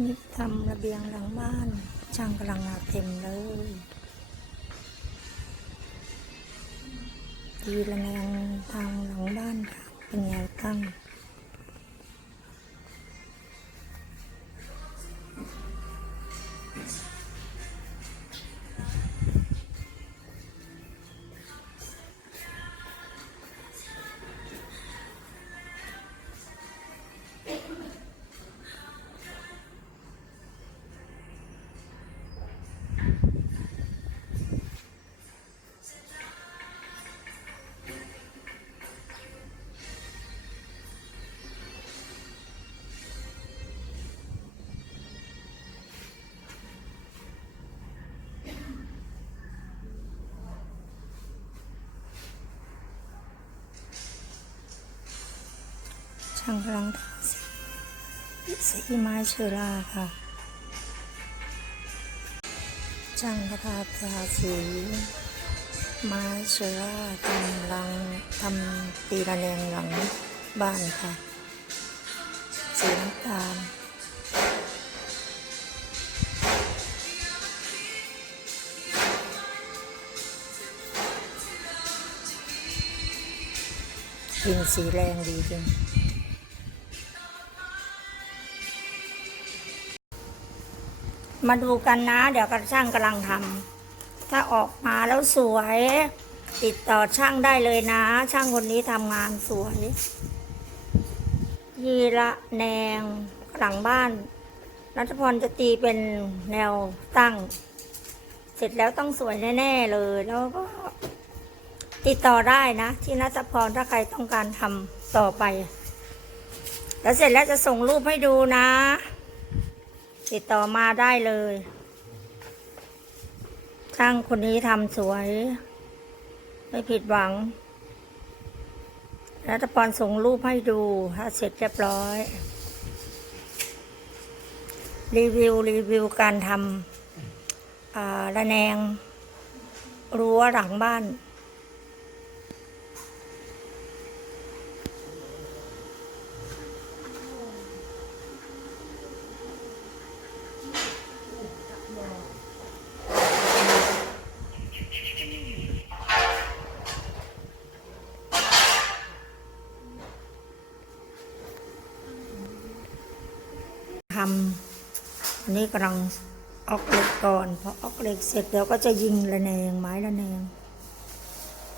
นี่ทำระเบียงหลังบ้าน ช่างกำลังงานเต็มเลยดีระแนงทางหลังบ้านค่ะเป็นแนวตั้ง ช่างกำลังทาสีสีไม้เชอราค่ะ ช่างกระทาทาสีไม้เชอรากำลังทำตีระแนงหลังบ้านค่ะ สีน้ำตาลกลินสีแรงดีจริง มาดูกันนะ เดี๋ยวกระช่างกำลังทำถ้าออกมาแล้วสวย ติดต่อช่างได้เลยนะ ช่างคนนี้ทำงานสวยยีระแนงหลังบ้านรัชพรจะตีเป็นแนวตั้ง เสร็จแล้วต้องสวยแน่ ๆ เลยแล้วก็ติดต่อได้นะ ที่นัทพรถ้าใครต้องการทำต่อไป แล้วเสร็จแล้วจะส่งรูปให้ดูนะ ติดต่อมาได้เลย ช่างคนนี้ทำสวย ไม่ผิดหวัง รัตพรส่งรูปให้ดูถ้าเสร็จเรียบร้อย รีวิว รีวิวการทำอ่าระแนงรั้วหลังบ้าน ทำอันนี้กำลังออกเหล็กก่อนพอออกเหล็กเสร็จเดี๋ยวก็จะยิงระแนงไม้ระแนง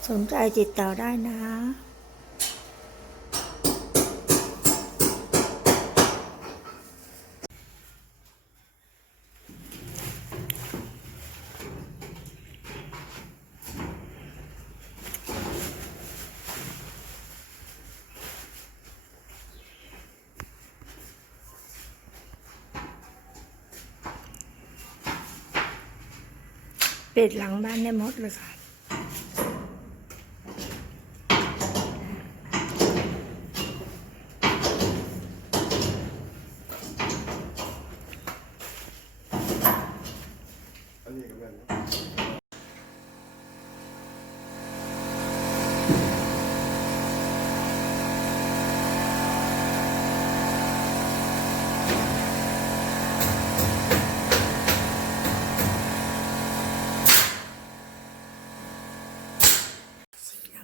สนใจติดต่อได้นะ เป็ดหลังบ้านได้หมดเลยค่ะ อันนี้ก็แม่น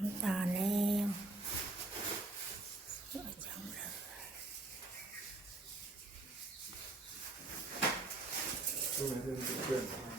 น้ำตาลแล้วสวยจังเลยตัวไหนเพื่อนเพื่อน